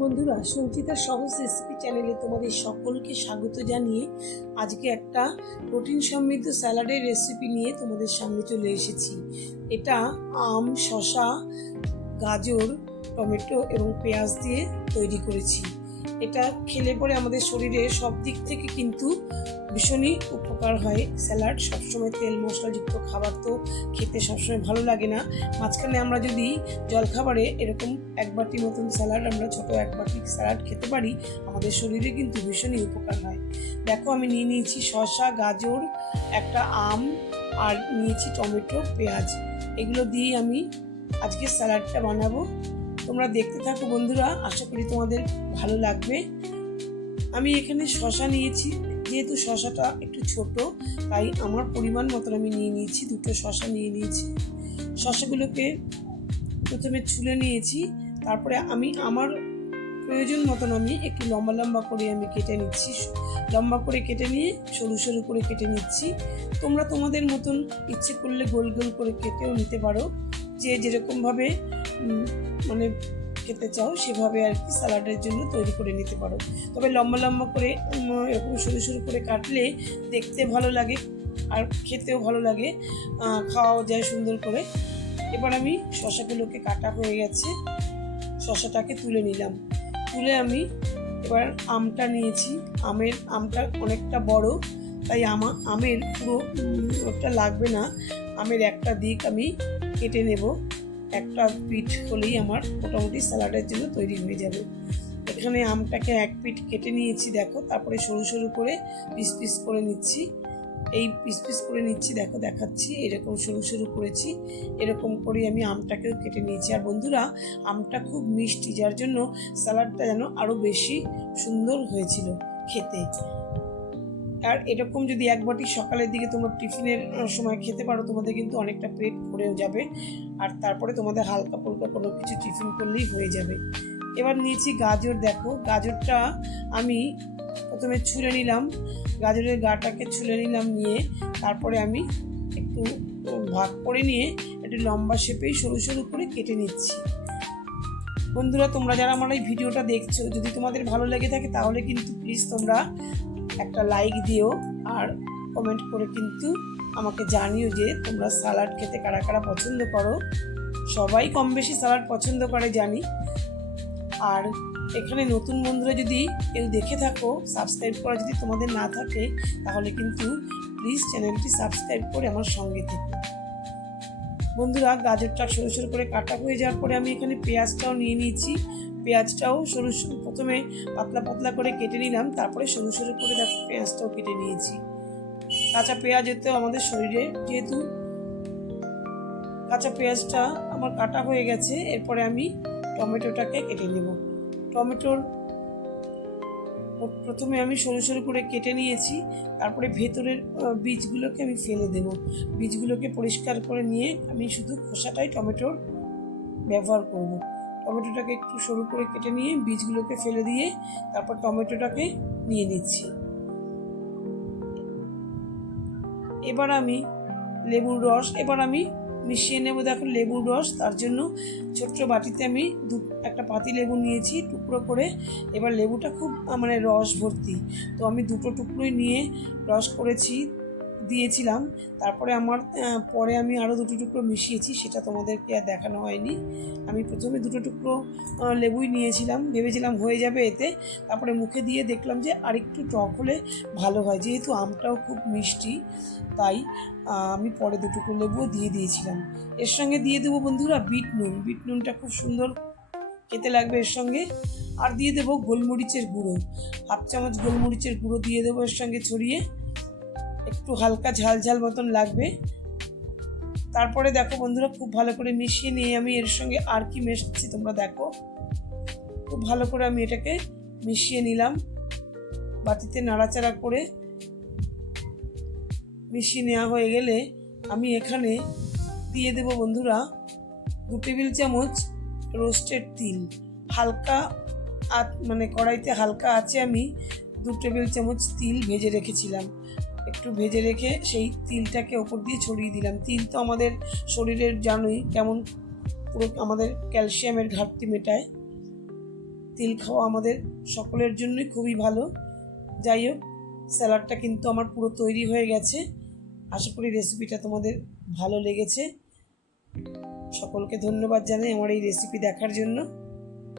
বন্ধুরা, সঞ্চিতার সহজ রেসিপি চ্যানেলে তোমাদের সকলকে স্বাগত জানিয়ে আজকে একটা প্রোটিন সমৃদ্ধ স্যালাডের রেসিপি নিয়ে তোমাদের সামনে চলে এসেছি। এটা আম, শসা, গাজর, টমেটো এবং পেঁয়াজ দিয়ে তৈরি করেছি। এটা খেলে পরে আমাদের শরীরে সব দিক থেকে কিন্তু ভীষণই উপকার হয়। স্যালাড সবসময় তেল মশলাযুক্ত খাবার তো খেতে সবসময় ভালো লাগে না। মাঝখানে আমরা যদি জলখাবারে এরকম এক বাটি মতন স্যালাড, আমরা ছোট এক বাটি স্যালাড খেতে পারি, আমাদের শরীরে কিন্তু ভীষণই উপকার হয়। দেখো, আমি নিয়ে নিয়েছি শসা, গাজর, একটা আম, আর নিয়েছি টমেটো, পেঁয়াজ। এগুলো দিয়ে আমি আজকে স্যালাডটা বানাবো। তোমরা দেখতে থাকো বন্ধুরা, আশা করি তোমাদের ভালো লাগবে। আমি এখানে শসা নিয়েছি, যেহেতু শসাটা একটু ছোট তাই আমার পরিমাণ মতন আমি নিয়ে নিয়েছি, দুটো শসা নিয়ে নিয়েছি। শসাগুলোকে প্রথমে ছুলে নিয়েছি, তারপরে আমি আমার প্রয়োজন মতন আমি একটু লম্বা লম্বা করে আমি কেটে নিচ্ছি। লম্বা করে কেটে নিয়ে সরু সরু করে কেটে নিচ্ছি। তোমরা তোমাদের মতন ইচ্ছে করলে গোল গোল করে কেটেও নিতে পারো, যে যেরকমভাবে মানে খেতে চাও সেভাবে আর কি স্যালাডের জন্য তৈরি করে নিতে পারো। তবে লম্বা লম্বা করে এরকম সরু সরু করে কাটলে দেখতে ভালো লাগে আর খেতেও ভালো লাগে, খাওয়াও যায় সুন্দর করে। এবার আমি শসাগুলোকে কাটা হয়ে গেছে, শসাটাকে তুলে নিলাম। তুলে আমি এবার আমটা নিয়েছি। আমটা অনেকটা বড়, তাই আমের পুরো ওটা লাগবে না। আমের একটা দিক আমি কেটে নেব, একটা পিঠ হলেই আমার মোটামুটি স্যালাডের জন্য তৈরি হয়ে যাবে। এখানে আমটাকে এক পিঠ কেটে নিয়েছি দেখো, তারপরে সরু সরু করে পিস পিস করে নিচ্ছি। এই পিস পিস করে নিচ্ছি, দেখো দেখাচ্ছি, এরকম সরু সরু করেছি। এরকম করে আমি আমটাকেও কেটে নিয়েছি। আর বন্ধুরা, আমটা খুব মিষ্টি, যার জন্য স্যালাডটা যেন আরও বেশি সুন্দর হয়েছিল খেতে। আর এরকম যদি এক বাটি সকালের দিকে তোমরা টিফিনের সময় খেতে পারো, তোমাদের কিন্তু অনেকটা পেট ভরেও যাবে। আর তারপরে তোমাদের হালকা ফুলকা কোনো কিছু টিফিন করলেই হয়ে যাবে। এবার নিয়েছি গাজর। দেখো, গাজরটা আমি প্রথমে ছুলে নিলাম, গাজরের গাটাকে ছুলে নিলাম, নিয়ে তারপরে আমি একটু ভাগ করে নিয়ে একটু লম্বা শেপেই সরু সরু করে কেটে নিচ্ছি। বন্ধুরা, তোমরা যারা আমার এই ভিডিওটা দেখছো, যদি তোমাদের ভালো লেগে থাকে তাহলে কিন্তু প্লিজ তোমরা একটা লাইক দিও, আর কমেন্ট করে কিন্তু আমাকে জানিও যে তোমরা স্যালাড খেতে কারা কারা পছন্দ করো। সবাই কম বেশি স্যালাড পছন্দ করে জানি। আর এখানে নতুন বন্ধুরা যদি কেউ দেখে থাকো, সাবস্ক্রাইব করা যদি তোমাদের না থাকে, তাহলে কিন্তু প্লিজ চ্যানেলটি সাবস্ক্রাইব করে আমার সঙ্গে থেকো। বন্ধুরা, গাজরটা সরু সরু করে কাটা হয়ে যাওয়ার পরে আমি এখানে পেঁয়াজটাও নিয়ে নিয়েছি। পেঁয়াজটাও সরু সরু প্রথমে পাতলা পাতলা করে কেটে নিলাম, তারপরে সরু সরু করে দেখো পেঁয়াজটাও কেটে নিয়েছি। কাঁচা পেঁয়াজ এতেও আমাদের শরীরে, যেহেতু কাঁচা পেঁয়াজটা আমার কাটা হয়ে গেছে, এরপরে আমি টমেটোটাকে কেটে নেব। টমেটোর প্রথমে আমি সরু সরু করে কেটে নিয়েছি, তারপরে ভেতরের বীজগুলোকে আমি ফেলে দেব। বীজগুলোকে পরিষ্কার করে নিয়ে আমি শুধু খোসাটাই টমেটোর ব্যবহার করব। টমেটোটাকে একটু সরু করে কেটে নিয়ে বীজগুলোকে ফেলে দিয়ে তারপর টমেটোটাকে নিয়ে নিচ্ছি। এবার আমি লেবুর রস মিশিয়ে নেব। দেখো, লেবুর রস, তার জন্য ছোট্ট বাটিতে আমি একটা পাতি লেবু নিয়েছি টুকরো করে। এবার লেবুটা খুব রস ভর্তি, তো আমি দুটো টুকরোই নিয়ে রস করেছি, দিয়েছিলাম। তারপরে পরে আমি আরও দুটো টুকরো মিশিয়েছি, সেটা তোমাদেরকে আর দেখানো হয়নি। আমি প্রথমে দুটো টুকরো লেবুই নিয়েছিলাম, ভেবেছিলাম হয়ে যাবে এতে। তারপরে মুখে দিয়ে দেখলাম যে আরেকটু টক হলে ভালো হয়, যেহেতু আমটাও খুব মিষ্টি, তাই আমি পরে দুটো টুকরো লেবুও দিয়ে দিয়েছিলাম। এর সঙ্গে দিয়ে দেবো বন্ধুরা বিট নুন। বিট নুনটা খুব সুন্দর খেতে লাগবে এর সঙ্গে। আর দিয়ে দেবো গোলমরিচের গুঁড়ো, 1/2 চামচ গোলমরিচের গুঁড়ো দিয়ে দেবো এর সঙ্গে ছড়িয়ে, একটু হালকা ঝাল ঝাল মতন লাগবে। তারপরে দেখো বন্ধুরা, খুব ভালো করে মিশিয়ে নিয়ে আমি এর সঙ্গে আর কি মেশাচ্ছি তোমরা দেখো। খুব ভালো করে আমি এটাকে মিশিয়ে নিলাম, বাটিতে নাড়াচাড়া করে মিশিয়ে নেওয়া হয়ে গেলে আমি এখানে দিয়ে দেব বন্ধুরা 2 টেবিল চামচ রোস্টেড তিল। হালকা কড়াইতে হালকা আছে আমি 2 টেবিল চামচ তিল ভেজে রেখেছিলাম। একটু ভেজে রেখে সেই তিলটাকে ওপর দিয়ে ছড়িয়ে দিলাম। তিল তো আমাদের শরীরের জানোই কেমন, পুরো আমাদের ক্যালসিয়ামের ঘাটতি মেটায়, তেল খাওয়া আমাদের সকলের জন্যই খুবই ভালো। যাই হোক, স্যালাডটা কিন্তু আমার পুরো তৈরি হয়ে গেছে। আশা করি রেসিপিটা তোমাদের ভালো লেগেছে। সকলকে ধন্যবাদ জানাই আমার এই রেসিপি দেখার জন্য।